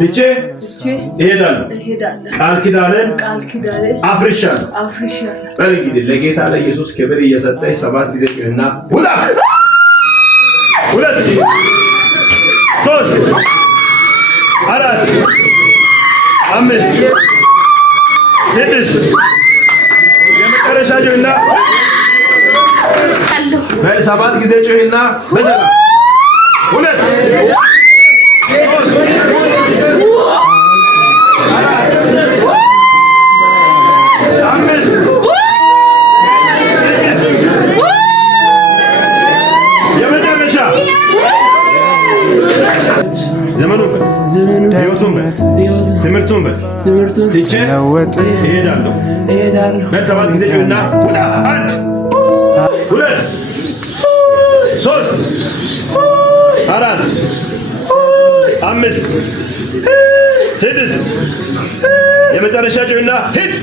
ትቼ እሄዳለሁ። ቃል ኪዳኔን አፍርሻለሁ። በል እንግዲህ ለጌታ ለኢየሱስ ክብር እየሰጠች 7 ጊዜ ጩህና ውጣ። 2 3 4 5 6 የመጨረሻ ጩህና በል 7 ጊዜ ጩህና በሰላም 2 ትምህርቱን ትቼ እሄዳለሁ። በ7 ጊዜ ጩህና ውጣ። 1 2 3 4 5 6 የመጨረሻ ጩህና ሂድ።